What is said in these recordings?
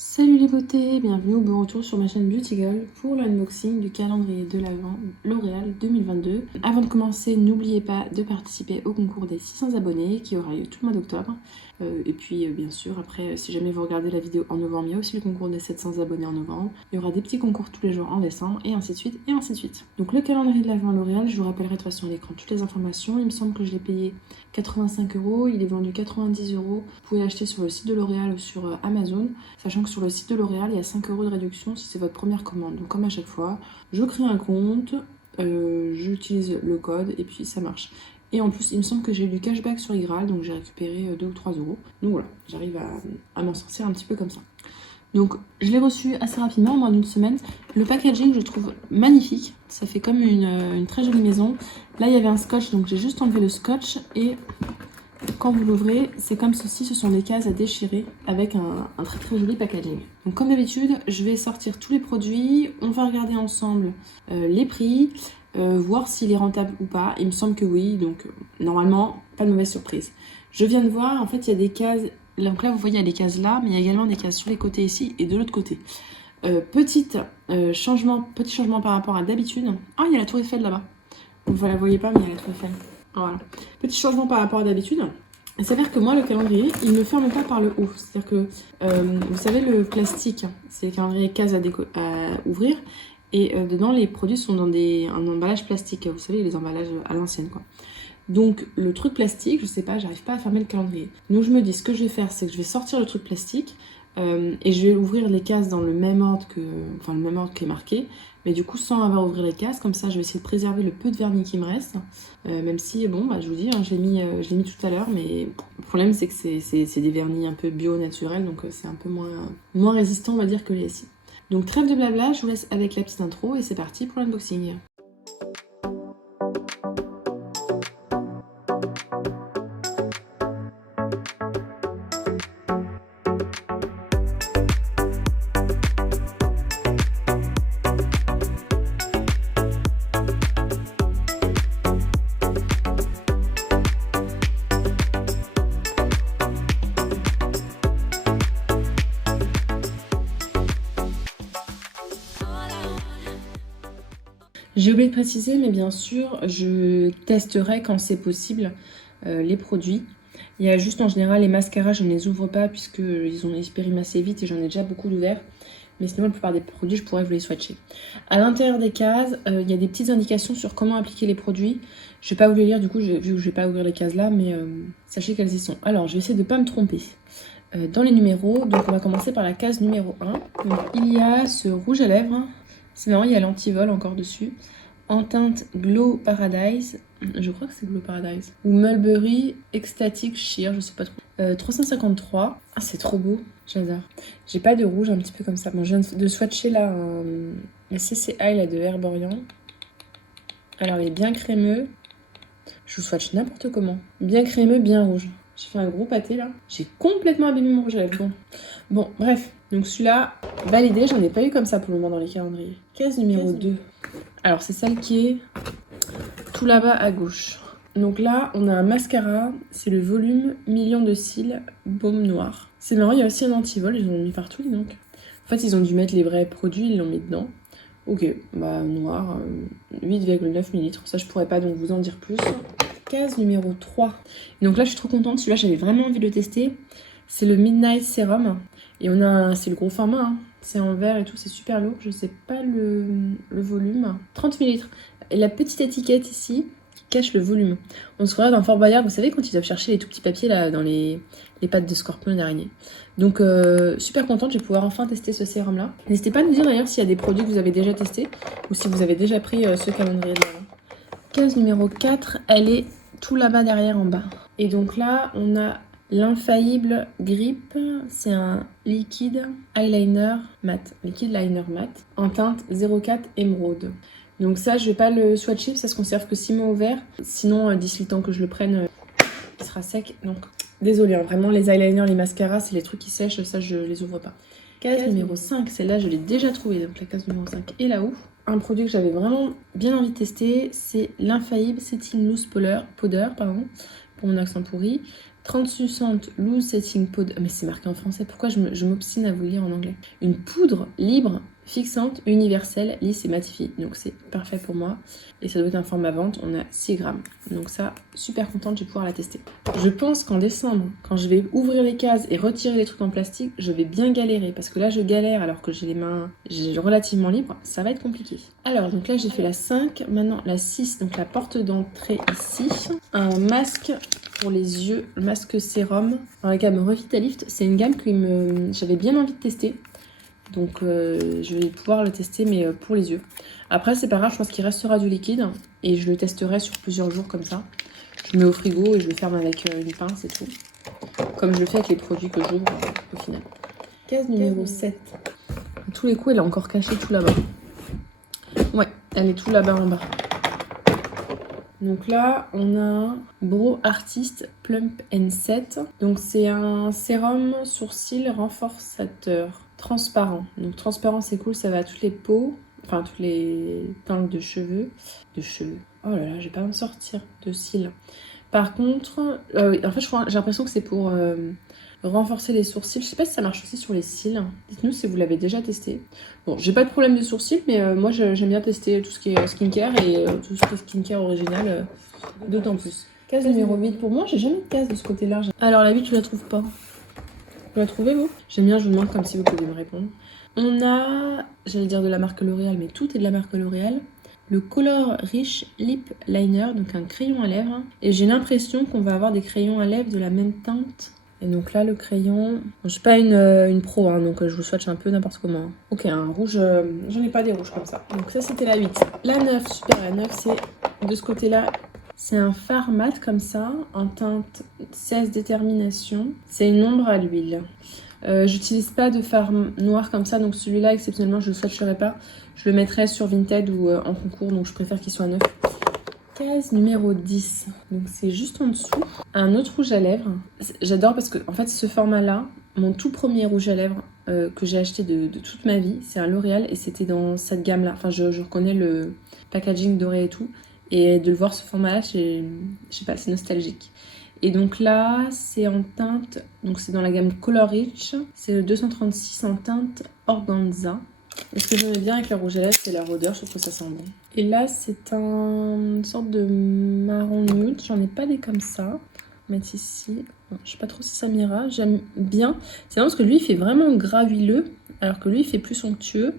Salut les beautés, bienvenue ou bon retour sur ma chaîne Beauty Girl pour l'unboxing du calendrier de l'Avent L'Oréal 2022. Avant de commencer, n'oubliez pas de participer au concours des 600 abonnés qui aura lieu tout le mois d'octobre. Et puis bien sûr, après, si jamais vous regardez la vidéo en novembre, il y a aussi le concours des 700 abonnés en novembre. Il y aura des petits concours tous les jours en décembre et ainsi de suite et ainsi de suite. Donc le calendrier de l'Avent L'Oréal, je vous rappellerai de toute façon à l'écran toutes les informations. Il me semble que je l'ai payé 85 €, il est vendu 90 €. Vous pouvez l'acheter sur le site de L'Oréal ou sur Amazon, sachant que sur le site de L'Oréal, il y a 5 € de réduction si c'est votre première commande. Donc comme à chaque fois, je crée un compte, j'utilise le code et puis ça marche. Et en plus, il me semble que j'ai eu du cashback sur Igral, donc j'ai récupéré 2 ou 3 €. Donc voilà, j'arrive à m'en sortir un petit peu comme ça. Donc je l'ai reçu assez rapidement, en moins d'une semaine. Le packaging, je trouve magnifique. Ça fait comme une très jolie maison. Là, il y avait un scotch, donc j'ai juste enlevé le scotch et quand vous l'ouvrez, c'est comme ceci, ce sont des cases à déchirer avec un très très joli packaging. Donc comme d'habitude, je vais sortir tous les produits, on va regarder ensemble les prix, voir s'il est rentable ou pas. Il me semble que oui, donc normalement, pas de mauvaise surprise. Je viens de voir, en fait, il y a des cases, donc là vous voyez, il y a les cases là, mais il y a également des cases sur les côtés ici et de l'autre côté. Petit changement par rapport à d'habitude. Ah, il y a la tour Eiffel là-bas. Vous ne la voyez pas, mais il y a la tour Eiffel. Voilà. Petit changement par rapport à d'habitude. Il s'avère que moi, le calendrier, il ne ferme pas par le haut. C'est-à-dire que, vous savez, le plastique, c'est le calendrier case à ouvrir. Et dedans, les produits sont dans un emballage plastique. Vous savez, les emballages à l'ancienne, quoi. Donc, le truc plastique, je sais pas, j'arrive pas à fermer le calendrier. Donc, je me dis, ce que je vais faire, c'est que je vais sortir le truc plastique et je vais ouvrir les cases dans le même ordre que est marqué. Mais du coup, sans avoir à ouvrir les cases, comme ça, je vais essayer de préserver le peu de vernis qui me reste. Même si, bon, bah, je vous dis, hein, je l'ai mis tout à l'heure, mais le problème, c'est que c'est des vernis un peu bio, naturels, donc c'est un peu moins résistant, on va dire, que les SI. Donc, trêve de blabla, je vous laisse avec la petite intro et c'est parti pour l'unboxing. J'ai oublié de préciser, mais bien sûr, je testerai quand c'est possible les produits. Il y a juste en général les mascaras, je ne les ouvre pas puisqu'ils ont périmé assez vite et j'en ai déjà beaucoup d'ouverts. Mais sinon, la plupart des produits, je pourrais vous les swatcher. À l'intérieur des cases, il y a des petites indications sur comment appliquer les produits. Je ne vais pas vous les lire, du coup, vu que je ne vais pas ouvrir les cases là, mais sachez qu'elles y sont. Alors, je vais essayer de ne pas me tromper. Dans les numéros, donc on va commencer par la case numéro 1. Donc, il y a ce rouge à lèvres. C'est marrant, il y a l'antivol encore dessus. En teinte Glow Paradise, je crois que c'est Glow Paradise. Ou Mulberry Ecstatic Sheer, je sais pas trop. 353. Ah, c'est trop beau, j'adore. J'ai pas de rouge, un petit peu comme ça. Bon, je viens de swatcher là la CCI là, de Herborian. Alors, il est bien crémeux. Je vous swatch n'importe comment. Bien crémeux, bien rouge. J'ai fait un gros pâté là. J'ai complètement abîmé mon rouge à lèvres. Bon, bref. Donc celui-là, validé. J'en ai pas eu comme ça pour le moment dans les calendriers. Case numéro 2. Alors, c'est celle qui est tout là-bas à gauche. Donc là, on a un mascara. C'est le volume Million de cils Baume Noir. C'est marrant, il y a aussi un antivol. Ils en ont mis partout, donc. En fait, ils ont dû mettre les vrais produits. Ils l'ont mis dedans. Ok, bah noir, 8,9 ml. Ça, je pourrais pas donc vous en dire plus. Case numéro 3. Et donc là, je suis trop contente. Celui-là, j'avais vraiment envie de le tester. C'est le Midnight Serum. Et on a, c'est le gros format, hein. C'est en verre et tout, c'est super lourd. Je sais pas le volume. 30 ml. Et la petite étiquette ici qui cache le volume. On se croirait dans Fort Boyard, vous savez, quand ils doivent chercher les tout petits papiers là dans les pattes de scorpion et d'araignée. Donc super contente, je vais pouvoir enfin tester ce sérum là. N'hésitez pas à nous dire d'ailleurs s'il y a des produits que vous avez déjà testés ou si vous avez déjà pris ce calendrier là. Case numéro 4, elle est tout là-bas derrière en bas. Et donc là, on a l'Infaillible Grip, c'est un liquide eyeliner mat, liquide liner mat, en teinte 04 émeraude. Donc ça, je vais pas le swatcher, ça se conserve que 6 mois au vert. Sinon, d'ici le temps que je le prenne, il sera sec. Donc, désolé, hein, vraiment, les eyeliners, les mascaras, c'est les trucs qui sèchent, ça, je les ouvre pas. Case numéro 5, celle-là, je l'ai déjà trouvée, donc la case numéro 5 est là-haut. Un produit que j'avais vraiment bien envie de tester, c'est l'Infaillible Setting Loose Powder, pour mon accent pourri. Translucent Loose Setting Powder. Mais c'est marqué en français, pourquoi je m'obstine à vous le lire en anglais? Une poudre libre, fixante, universelle, lisse et matifiée. Donc c'est parfait pour moi. Et ça doit être un format vente, on a 6 grammes. Donc ça, super contente, je vais pouvoir la tester. Je pense qu'en décembre, quand je vais ouvrir les cases et retirer les trucs en plastique, je vais bien galérer. Parce que là, je galère alors que j'ai les mains relativement libres. Ça va être compliqué. Alors, donc là, j'ai fait la 5. Maintenant, la 6, donc la porte d'entrée ici. Un masque pour les yeux, le masque sérum dans la gamme Revitalift. C'est une gamme que j'avais bien envie de tester. Donc je vais pouvoir le tester, mais pour les yeux. Après, c'est pas grave, je pense qu'il restera du liquide. Et je le testerai sur plusieurs jours comme ça. Je le mets au frigo et je le ferme avec une pince et tout. Comme je le fais avec les produits que j'ouvre au final. Case numéro 7. À tous les coups, elle est encore cachée tout là-bas. Ouais, elle est tout là-bas en bas. Donc là, on a un Brow Artist Plump and Set. Donc c'est un sérum sourcil renforçateur transparent. Donc transparent, c'est cool, ça va à toutes les peaux, enfin toutes les teintes de cheveux. Oh là là, je vais pas m'en sortir de cils. Par contre, en fait, j'ai l'impression que c'est pour renforcer les sourcils. Je sais pas si ça marche aussi sur les cils. Dites-nous si vous l'avez déjà testé. Bon, j'ai pas de problème de sourcils, mais moi j'aime bien tester tout ce qui est skincare et tout ce qui est skincare original, d'autant plus. Case numéro 8 pour moi, j'ai jamais de case de ce côté-là. Alors la 8, je la trouve pas. Vous la trouvez vous? J'aime bien, je vous demande comme si vous pouvez me répondre. On a, j'allais dire de la marque L'Oréal, mais tout est de la marque L'Oréal. Le Color Rich Lip Liner, donc un crayon à lèvres. Et j'ai l'impression qu'on va avoir des crayons à lèvres de la même teinte. Et donc là, le crayon... Bon, je suis pas une pro, hein, donc je vous swatch un peu n'importe comment. Ok, un rouge... J'en ai pas des rouges comme ça. Donc ça, c'était la 8. La 9, super, la 9, c'est de ce côté-là. C'est un fard mat comme ça, en teinte 16 détermination. C'est une ombre à l'huile. J'utilise pas de fard noir comme ça, donc celui-là, exceptionnellement, je le swatcherai pas. Je le mettrai sur Vinted ou en concours, donc je préfère qu'il soit neuf. Case numéro 10, donc c'est juste en dessous. Un autre rouge à lèvres. J'adore parce que, en fait, ce format-là, mon tout premier rouge à lèvres que j'ai acheté de toute ma vie, c'est un L'Oréal et c'était dans cette gamme-là. Enfin, je reconnais le packaging doré et tout. Et de le voir ce format-là, je sais pas, c'est nostalgique. Et donc là, c'est en teinte, donc c'est dans la gamme Color Rich. C'est le 236 en teinte Organza. Et ce que j'aime bien avec le rouge à lèvres, c'est leur odeur, je trouve que ça sent bon. Et là, c'est une sorte de marron nude, j'en ai pas des comme ça. Je vais mettre ici, bon, je sais pas trop si ça m'ira, j'aime bien. C'est vraiment parce que lui, il fait vraiment gravilleux, alors que lui, il fait plus somptueux.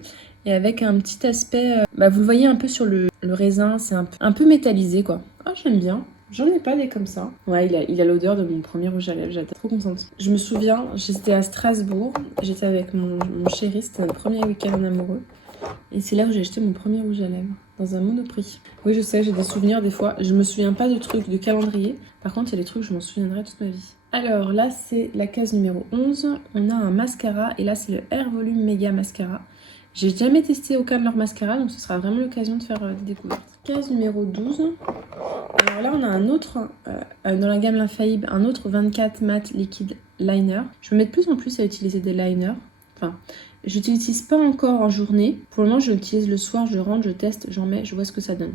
Et avec un petit aspect, vous le voyez un peu sur le raisin, c'est un peu métallisé quoi. Ah, j'aime bien. J'en ai pas des comme ça. Ouais, il a l'odeur de mon premier rouge à lèvres, j'étais trop contente. Je me souviens, j'étais à Strasbourg, j'étais avec mon chéri, c'était notre premier week-end en amoureux. Et c'est là où j'ai acheté mon premier rouge à lèvres, dans un Monoprix. Oui, je sais, j'ai des souvenirs des fois. Je me souviens pas de trucs, de calendrier. Par contre, il y a des trucs, je m'en souviendrai toute ma vie. Alors là, c'est la case numéro 11. On a un mascara, et là, c'est le Air Volume Mega Mascara. J'ai jamais testé aucun de leurs mascaras, donc ce sera vraiment l'occasion de faire des découvertes. Case numéro 12. Alors là, on a un autre, dans la gamme L'Infaillible, un autre 24 Matte Liquid Liner. Je me mets de plus en plus à utiliser des liners. Enfin, je n'utilise pas encore en journée. Pour le moment, je l'utilise le soir, je rentre, je teste, j'en mets, je vois ce que ça donne.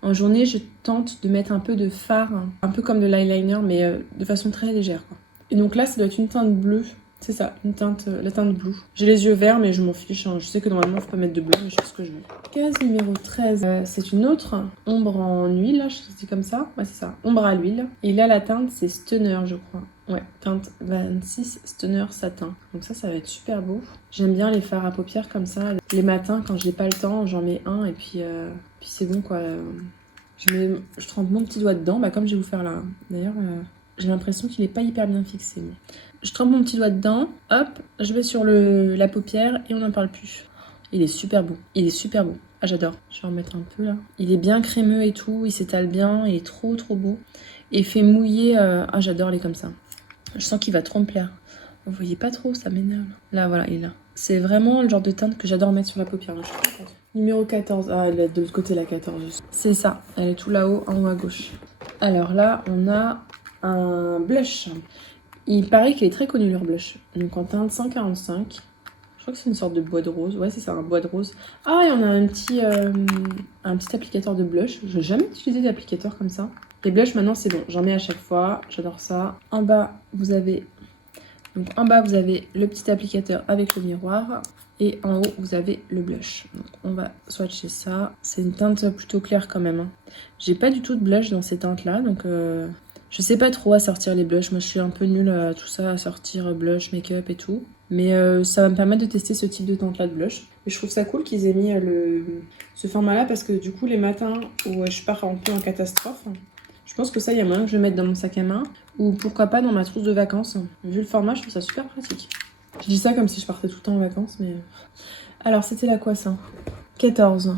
En journée, je tente de mettre un peu de fard, un peu comme de l'eyeliner, mais de façon très légère, quoi. Et donc là, ça doit être une teinte bleue. C'est ça, la teinte bleue. J'ai les yeux verts, mais je m'en fiche. Hein. Je sais que normalement, il ne faut pas mettre de bleu, mais je sais ce que je veux. Case numéro 13. C'est une autre ombre en huile, là, je dis comme ça. Ouais, c'est ça, ombre à l'huile. Et là, la teinte, c'est Stunner, je crois. Ouais, teinte 26 Stunner Satin. Donc ça va être super beau. J'aime bien les fards à paupières comme ça. Les matins, quand j'ai pas le temps, j'en mets un et puis c'est bon, quoi. Je trempe mon petit doigt dedans, comme je vais vous faire là. D'ailleurs, j'ai l'impression qu'il est pas hyper bien fixé. Mais... Je trempe mon petit doigt dedans, hop, je vais sur la paupière et on n'en parle plus. Il est super beau, il est super beau. Ah, j'adore. Je vais en mettre un peu là. Il est bien crémeux et tout, il s'étale bien, il est trop trop beau. Et fait mouiller, ah j'adore les comme ça. Je sens qu'il va trop me plaire. Vous voyez pas trop, ça m'énerve. Là, voilà, il est là. C'est vraiment le genre de teinte que j'adore mettre sur la paupière. Là, numéro 14, ah elle est de l'autre côté la 14. C'est ça, elle est tout là-haut, en haut à gauche. Alors là, on a un blush. Il paraît qu'il est très connu leur blush. Donc en teinte 145. Je crois que c'est une sorte de bois de rose. Ouais, c'est ça, un bois de rose. Ah, et on a un petit applicateur de blush. Je n'ai jamais utilisé d'applicateur comme ça. Les blushs maintenant c'est bon, j'en mets à chaque fois, j'adore ça. En bas vous avez le petit applicateur avec le miroir et en haut vous avez le blush. Donc on va swatcher ça. C'est une teinte plutôt claire quand même. Hein. J'ai pas du tout de blush dans ces teintes là, donc je sais pas trop à sortir les blushs. Moi je suis un peu nulle à tout ça, à sortir blush, make-up et tout. Mais ça va me permettre de tester ce type de teinte là de blush. Et je trouve ça cool qu'ils aient mis ce format là parce que du coup les matins où je pars un peu en catastrophe, je pense que ça, il y a moyen que je le mette dans mon sac à main ou pourquoi pas dans ma trousse de vacances. Vu le format, je trouve ça super pratique. Je dis ça comme si je partais tout le temps en vacances, mais... Alors, c'était la quoi, ça? 14.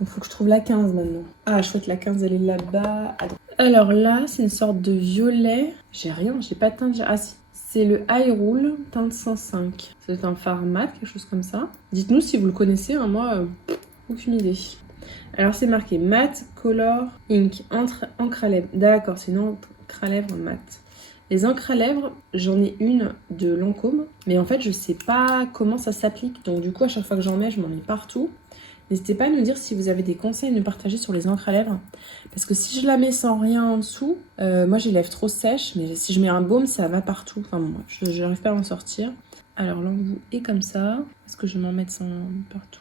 Il faut que je trouve la 15 maintenant. Ah, chouette, la 15, elle est là-bas. Alors là, c'est une sorte de violet. J'ai rien, j'ai pas de teinte. Ah si, c'est le Hyrule, teinte 105. C'est un fard mat, quelque chose comme ça. Dites-nous si vous le connaissez, hein, moi, aucune idée. Alors c'est marqué Matte Color Ink, encre à lèvres. D'accord, c'est une encre à lèvres mat. Les encres à lèvres, j'en ai une de Lancôme, mais en fait je sais pas comment ça s'applique. Donc du coup à chaque fois que j'en mets, je m'en mets partout. N'hésitez pas à nous dire si vous avez des conseils à nous partager sur les encres à lèvres. Parce que si je la mets sans rien en dessous, moi j'ai les lèvres trop sèches, mais si je mets un baume, ça va partout. Enfin bon, je n'arrive pas à en sortir. Alors l'embout est comme ça. Est-ce que je vais m'en mettre sans partout?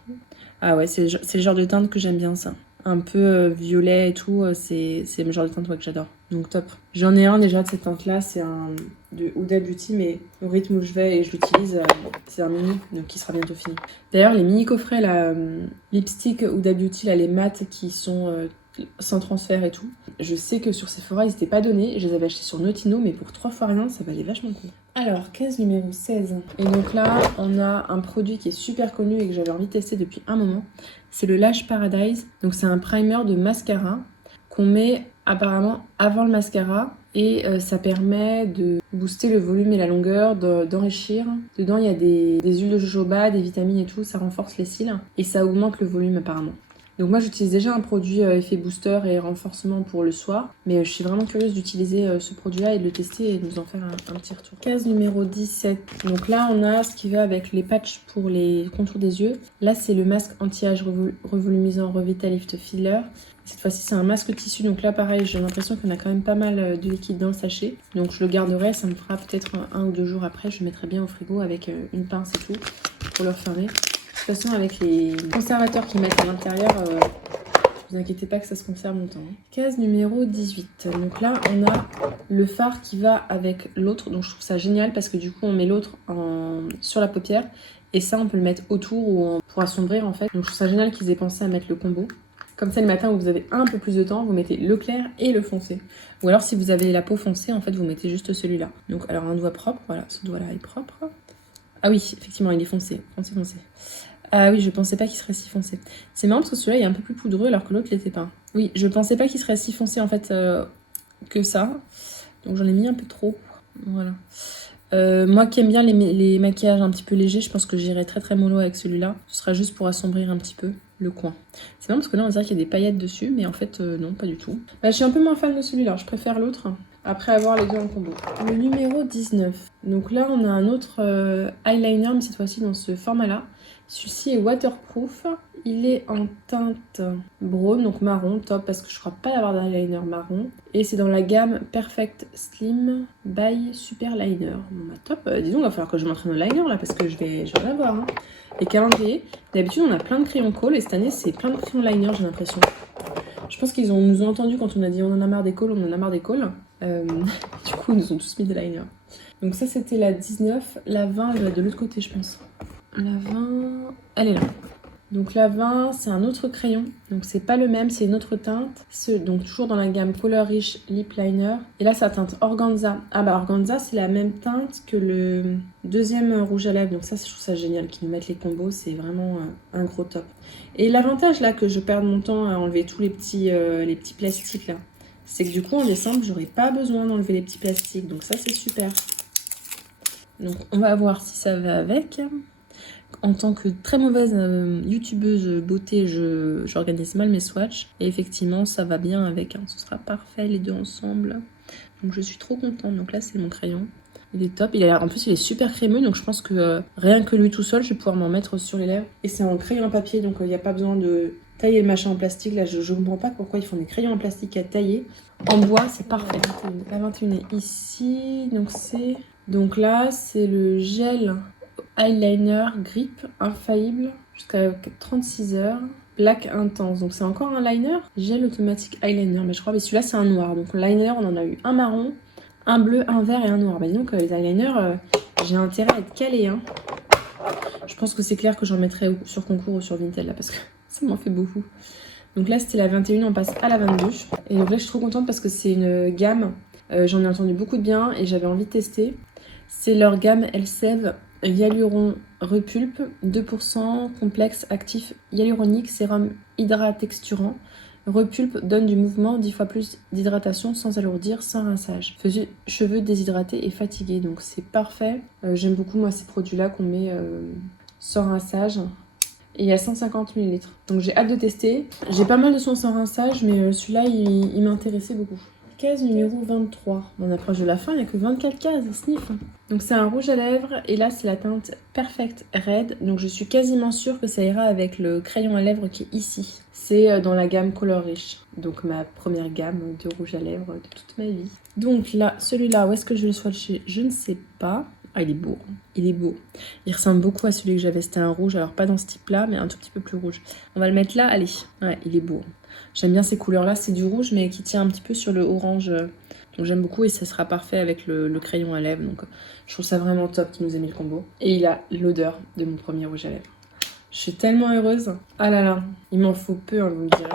Ah ouais, c'est le genre de teinte que j'aime bien ça. Un peu violet et tout, c'est le genre de teinte que j'adore. Donc top. J'en ai un déjà de cette teinte là, c'est un de Huda Beauty, mais au rythme où je vais et je l'utilise, c'est un mini, donc qui sera bientôt fini. D'ailleurs les mini coffrets là, lipstick Huda Beauty, là, les mattes qui sont sans transfert et tout. Je sais que sur Sephora ils n'étaient pas donnés, je les avais achetés sur Notino, mais pour 3 fois rien, ça valait vachement le coup. Alors, case numéro 16. Et donc là, on a un produit qui est super connu et que j'avais envie de tester depuis un moment. C'est le Lash Paradise. Donc c'est un primer de mascara qu'on met apparemment avant le mascara. Et ça permet de booster le volume et la longueur, d'enrichir. Dedans, il y a des huiles de jojoba, des vitamines et tout. Ça renforce les cils. Et ça augmente le volume apparemment. Donc moi j'utilise déjà un produit effet booster et renforcement pour le soir, mais je suis vraiment curieuse d'utiliser ce produit-là et de le tester et de nous en faire un petit retour. Case numéro 17. Donc là on a ce qui va avec les patchs pour les contours des yeux. Là c'est le masque anti-âge revolumisant Revitalift Filler. Cette fois-ci c'est un masque tissu, donc là pareil j'ai l'impression qu'on a quand même pas mal de liquide dans le sachet. Donc je le garderai, ça me fera peut-être un ou deux jours après, je le mettrai bien au frigo avec une pince et tout pour le refermer. De toute façon, avec les conservateurs qu'ils mettent à l'intérieur, ne vous inquiétez pas que ça se conserve longtemps. Case numéro 18. Donc là, on a le fard qui va avec l'autre. Donc je trouve ça génial parce que du coup, on met l'autre sur la paupière. Et ça, on peut le mettre autour ou pour assombrir en fait. Donc je trouve ça génial qu'ils aient pensé à mettre le combo. Comme ça, le matin où vous avez un peu plus de temps, vous mettez le clair et le foncé. Ou alors, si vous avez la peau foncée, en fait, vous mettez juste celui-là. Donc alors, un doigt propre. Voilà, ce doigt-là est propre. Ah oui, effectivement, il est foncé. Foncé. Ah oui, je pensais pas qu'il serait si foncé. C'est marrant parce que celui-là il est un peu plus poudreux alors que l'autre l'était pas. Oui, je pensais pas qu'il serait si foncé en fait que ça. Donc j'en ai mis un peu trop. Voilà. Moi qui aime bien les maquillages un petit peu légers, je pense que j'irai très très mollo avec celui-là. Ce sera juste pour assombrir un petit peu le coin. C'est marrant parce que là on dirait qu'il y a des paillettes dessus, mais en fait non, pas du tout. Bah, je suis un peu moins fan de celui-là, je préfère l'autre. Après avoir les deux en combo. Le numéro 19. Donc là on a un autre eyeliner, mais cette fois-ci dans ce format-là. Celui-ci est waterproof, il est en teinte brune, donc marron, top, parce que je crois pas avoir d'eyeliner marron. Et c'est dans la gamme Perfect Slim by Super Liner. Bon bah top, disons, il va falloir que je m'entraîne au liner là, parce que je vais en avoir. Hein. Les calendriers, d'habitude on a plein de crayons colle, et cette année c'est plein de crayons liner, j'ai l'impression. Je pense qu'ils nous ont entendu quand on a dit on en a marre des calls, on en a marre des calls. Du coup ils nous ont tous mis des liners. Donc ça c'était la 19, la 20 elle va de l'autre côté je pense. La 20, elle est là. Donc la 20, c'est un autre crayon. Donc c'est pas le même, c'est une autre teinte. Donc toujours dans la gamme Color Rich Lip Liner. Et là, c'est la teinte Organza. Ah bah Organza, c'est la même teinte que le deuxième rouge à lèvres. Donc ça, je trouve ça génial qu'ils nous mettent les combos. C'est vraiment un gros top. Et l'avantage là, que je perde mon temps à enlever tous les petits plastiques là, c'est que du coup, en décembre, j'aurai pas besoin d'enlever les petits plastiques. Donc ça, c'est super. Donc on va voir si ça va avec. En tant que très mauvaise youtubeuse beauté, j'organise mal mes swatchs. Et effectivement, ça va bien avec. Hein. Ce sera parfait les deux ensemble. Donc je suis trop contente. Donc là, c'est mon crayon. Il est top. En plus, il est super crémeux. Donc je pense que rien que lui tout seul, je vais pouvoir m'en mettre sur les lèvres. Et c'est en crayon papier. Donc il n'y a pas besoin de tailler le machin en plastique. Là, je comprends pas pourquoi ils font des crayons en plastique à tailler. En bois, c'est parfait. La 21 est ici. Donc là, c'est le gel eyeliner grip infaillible jusqu'à 36 heures. Black intense. Donc c'est encore un liner. Gel automatique eyeliner. Mais je crois que celui-là, c'est un noir. Donc le liner, on en a eu un marron, un bleu, un vert et un noir. Bah dis donc, les eyeliners, j'ai intérêt à être calée. Hein. Je pense que c'est clair que j'en mettrai sur concours ou sur Vinted là parce que ça m'en fait beaucoup. Donc là c'était la 21, on passe à la 22. Et donc là je suis trop contente parce que c'est une gamme, j'en ai entendu beaucoup de bien et j'avais envie de tester. C'est leur gamme Elseve Hyaluron Repulpe 2% complexe actif hyaluronique sérum hydratexturant. Repulpe donne du mouvement 10 fois plus d'hydratation sans alourdir, sans rinçage. Cheveux déshydratés et fatigués, donc c'est parfait. J'aime beaucoup moi ces produits-là qu'on met sans rinçage. Et il y a 150 ml. Donc j'ai hâte de tester. J'ai pas mal de soins sans rinçage, mais celui-là il m'intéressait beaucoup. Case numéro 23. On approche de la fin, il n'y a que 24 cases, sniff. Donc c'est un rouge à lèvres et là c'est la teinte Perfect Red. Donc je suis quasiment sûre que ça ira avec le crayon à lèvres qui est ici. C'est dans la gamme Color Rich. Donc ma première gamme de rouge à lèvres de toute ma vie. Donc là, celui-là, où est-ce que je vais le swatcher? Je ne sais pas. Ah, il est beau. Il est beau. Il ressemble beaucoup à celui que j'avais. C'était un rouge, alors pas dans ce type-là, mais un tout petit peu plus rouge. On va le mettre là, allez. Ouais, il est beau. J'aime bien ces couleurs-là. C'est du rouge, mais qui tient un petit peu sur le orange. Donc j'aime beaucoup et ça sera parfait avec le crayon à lèvres. Donc je trouve ça vraiment top qu'il nous ait mis le combo. Et il a l'odeur de mon premier rouge à lèvres. Je suis tellement heureuse. Ah là là, il m'en faut peu, hein, vous me direz.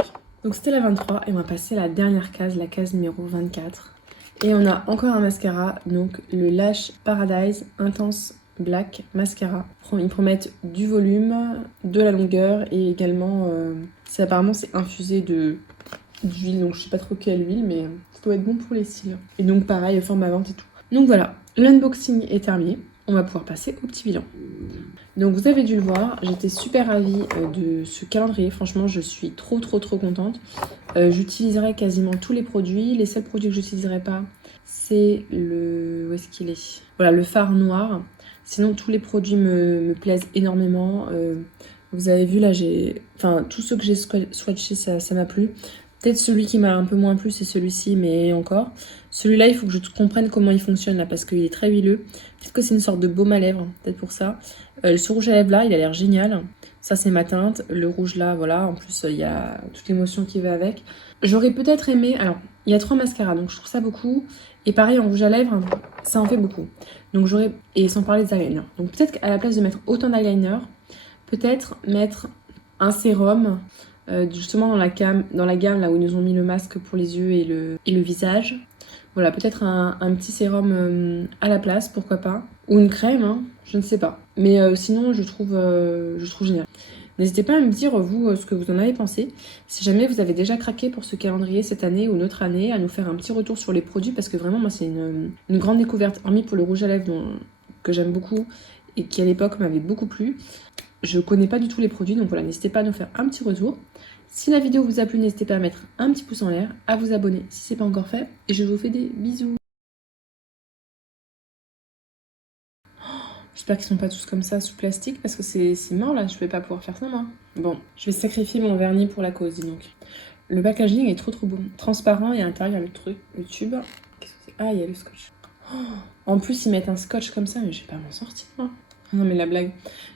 Donc c'était la 23 et on va passer à la dernière case, la case numéro 24. Et on a encore un mascara, donc le Lash Paradise Intense Black Mascara. Ils promettent du volume, de la longueur et également, apparemment c'est infusé d'huile, donc je sais pas trop quelle huile, mais ça doit être bon pour les cils. Et donc pareil, format vente et tout. Donc voilà, l'unboxing est terminé. On va pouvoir passer au petit bilan. Donc vous avez dû le voir, j'étais super ravie de ce calendrier. Franchement, je suis trop contente. J'utiliserai quasiment tous les produits. Les seuls produits que j'utiliserai pas, c'est le... Où est-ce qu'il est? Voilà, le fard noir. Sinon, tous les produits me plaisent énormément. Vous avez vu, là, enfin, tous ceux que j'ai swatchés, ça m'a plu. Peut-être celui qui m'a un peu moins plu, c'est celui-ci, mais encore. Celui-là, il faut que je comprenne comment il fonctionne, là, parce qu'il est très huileux. Peut-être que c'est une sorte de baume à lèvres, peut-être pour ça. Ce rouge à lèvres là, il a l'air génial. Ça, c'est ma teinte. Le rouge là, voilà. En plus, il y a toute l'émotion qui va avec. J'aurais peut-être aimé... Alors, il y a 3 mascaras, donc je trouve ça beaucoup. Et pareil, en rouge à lèvres, ça en fait beaucoup. Donc j'aurais... Et sans parler des eyeliners. Donc peut-être qu'à la place de mettre autant d'eyeliner, peut-être mettre un sérum... justement dans la gamme là où ils nous ont mis le masque pour les yeux et le visage. Voilà, peut-être un petit sérum à la place, pourquoi pas. Ou une crème, hein, je ne sais pas. Mais sinon, je trouve génial. N'hésitez pas à me dire, vous, ce que vous en avez pensé. Si jamais vous avez déjà craqué pour ce calendrier cette année ou une autre année, à nous faire un petit retour sur les produits, parce que vraiment, moi, c'est une grande découverte. Hormis pour le rouge à lèvres que j'aime beaucoup et qui, à l'époque, m'avait beaucoup plu. Je connais pas du tout les produits, donc voilà, n'hésitez pas à nous faire un petit retour. Si la vidéo vous a plu, n'hésitez pas à mettre un petit pouce en l'air, à vous abonner si c'est pas encore fait, et je vous fais des bisous. J'espère qu'ils sont pas tous comme ça sous plastique, parce que c'est mort là, je vais pas pouvoir faire ça moi. Bon, je vais sacrifier mon vernis pour la cause, dis donc. Le packaging est trop beau. Transparent et à l'intérieur le tube. Qu'est-ce que c'est? Ah, il y a le scotch. Oh, en plus, ils mettent un scotch comme ça, mais je vais pas m'en sortir moi. Non mais la blague.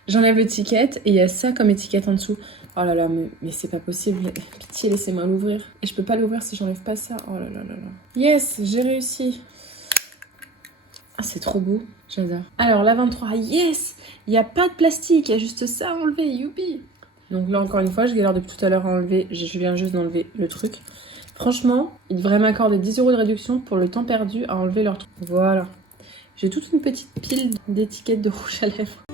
J'enlève l'étiquette et il y a ça comme étiquette en dessous. Oh là là, mais c'est pas possible. Pitié, laissez-moi l'ouvrir. Et je peux pas l'ouvrir si j'enlève pas ça. Oh là là là là. Yes, j'ai réussi. Ah, c'est trop beau. J'adore. Alors, la 23, yes! Il n'y a pas de plastique, il y a juste ça à enlever. Youpi! Donc là, encore une fois, je galère depuis tout à l'heure à enlever. Je viens juste d'enlever le truc. Franchement, ils devraient m'accorder 10 € de réduction pour le temps perdu à enlever leur truc. Voilà. J'ai toute une petite pile d'étiquettes de rouge à lèvres.